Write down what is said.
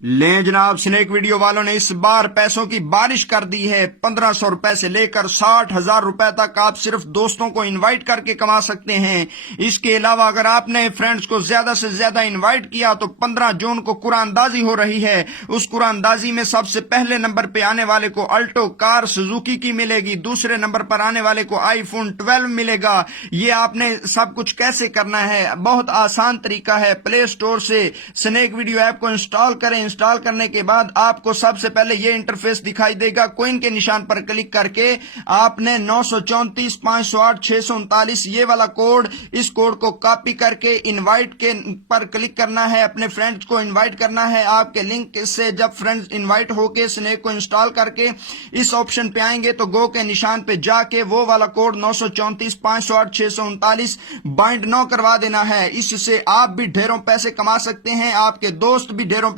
لیں جناب، snack video والوں نے اس بار پیسوں کی بارش کر دی ہے۔ 1500 روپے سے لے کر 60,000 روپے تک آپ صرف دوستوں کو انوائٹ کر کے کما سکتے ہیں۔ اس کے علاوہ اگر آپ نے فرینڈز کو زیادہ سے زیادہ انوائٹ کیا تو 15 جون کو قرآن اندازی ہو رہی ہے۔ اس قرآن اندازی میں سب سے پہلے نمبر پہ آنے والے کو الٹو کار سوزوکی کی ملے گی، دوسرے نمبر پر آنے والے کو آئی فون 12 ملے گا۔ یہ آپ نے سب کچھ کیسے کرنا ہے؟ بہت آسان طریقہ ہے۔ پلے سٹور سے سنیک ویڈیو ایپ کو انسٹال کریں۔ انسٹال کرنے کے بعد آپ کو سب سے پہلے یہ انٹرفیس دکھائی دے گا۔ کوئن کے نشان پر کلک کر کے آپ نے 934 508 639 یہ والا کوڈ، اس کوڈ کو کاپی کر کے انوائٹ کے پر کلک کرنا ہے۔ اپنے فرینڈز کو انوائٹ کرنا ہے۔ آپ کے لنک سے جب فرینڈز انوائٹ ہو کے سنیک کو انسٹال کر کے اس آپشن پہ آئیں گے تو گو کے نشان پہ جا کے وہ والا کوڈ 934 508 639 بائنڈ نو کروا دینا ہے۔ اس سے آپ بھی ڈھیروں پیسے کما سکتے ہیں، آپ کے دوست بھی ڈھیروں